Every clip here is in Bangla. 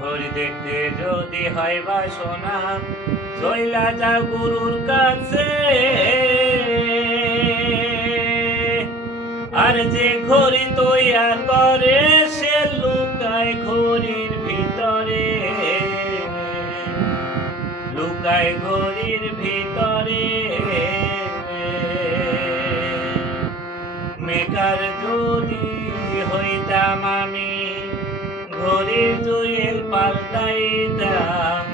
ঘড়ি দেখতে যদি হয় বাসনা চইলা যা গুরুর কাছে। আর যে ঘড়ি তৈয়া করে সে লুকায় ঘড়ির ভিতরে, লুকায় ঘড়ির ভিতরে। মেকার যদি হইতাম আমি ঘড়ির জুয়েল পাল্টাইতাম,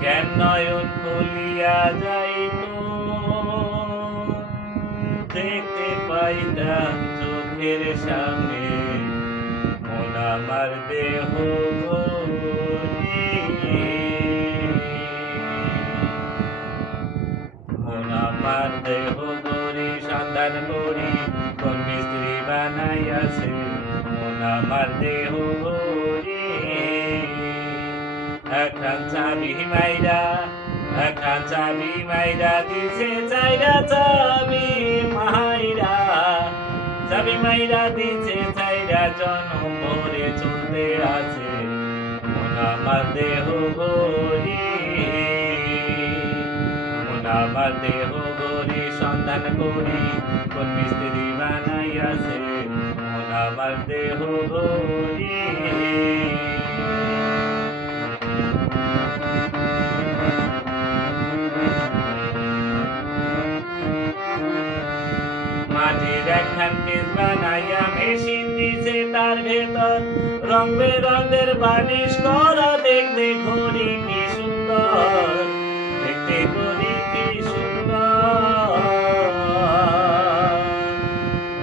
জ্ঞান নয়ন খুলিয়া যাইত, দেখতে পাইতাম চোখের সামনে মন আমার দেহ ঘড়ি, মন আমার দেহ ঘড়ি। সন্ধান করি কোন মিস্ত্রি বানাইয়াছে মন আমার দেহ ঘড়ি। একখান চাবি মাইরা দিছে চাইরা চাবি মাইরা, চাবি মাইরা দিছে চাইরা জনম ভরে চলতে আছে মন আমার দেহ ঘড়ি, মন আমার দেহ ঘড়ি। সন্ধান করি কোন মিস্ত্রি বানাইয়াছে মন আমার দেহ ঘড়ি। মাটির একখান কেস বানাইয়া মেশিন দিছে তার ভেতর রং বেরঙের বানিশ করা, দেখতে ঘড়ি কি সুন্দর, দেখতে ঘড়ি কি সুন্দর।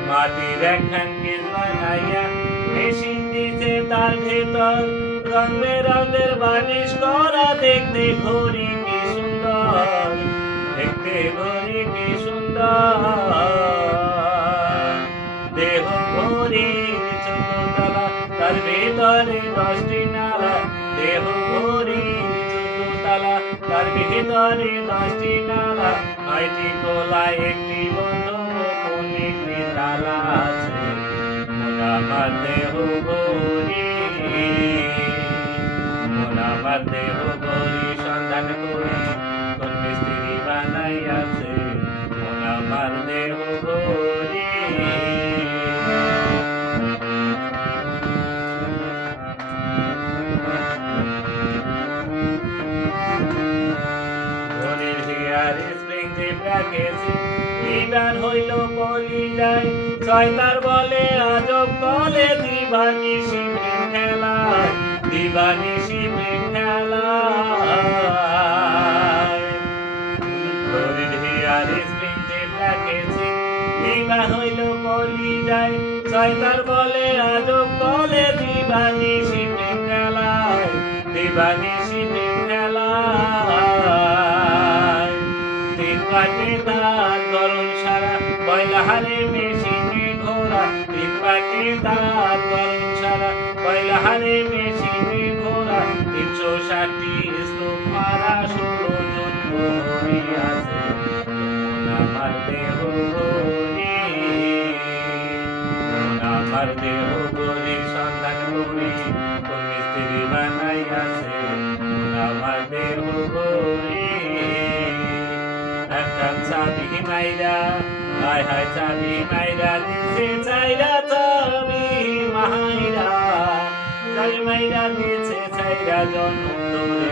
মাটির একখান কেস বানাইয়া মেশিন দিছে তার ভেতর রং বেরঙের বানিশ করা, দেখতে ঘড়ি কি সুন্দর, দেখতে ঘড়ি কি সুন্দর। দেহ ঘড়ির 14 তলা তার ভিতরে 10টি নালা, দেহ ঘড়ির 14 তলা তার ভিতরে 10টি নালা, 9টি খোলা 1টি বন্ধ, কোন একটি তালা আছে মন আমার দেহ ঘড়ি, মন আমার দেহ ঘড়ি। সন্ধান করি কোন মিস্ত্রি বানাইয়াছে মন আমার দেহ ঘড়ি। ঘড়ির হিয়ার স্প্রিং যে প্যাকেজে বিধান হইল বলিলাই, ছয়তার বলে আজব বলে দিবানিশি প্রেম খেলা, দিবানিশি প্রেম খেলা। ঘড়ির হিয়ার স্প্রিং যে প্যাকেজে বিধান হইল বলিলাই, ছয়তার বলে আজব বলে দিবানিশি প্রেম খেলা, দিবানিশি প্রেম খেলা। তিন পাকে তার গরম সারা বয়লাহারে মেশিনে ঘোরা, তিন পাকে তার গরম সারা বয়লাহারে মেশিনে ঘোরা। 360টি স্তূপ মারা 16 জন প্রহরী আছে মন আমার দেহ ঘড়ি, মন আমার দেহ ঘড়ি। সন্ধান করি কোন মিস্ত্রি বানাইয়াছে মন আমার দেহ ঘড়ি। একখান চাবি মাইরা, হায় হায় চাবি মাইরা দিছে চাইরা চাবি মাইরা, চাবি মাইরা দিছে চাইরা জন্ম ধরে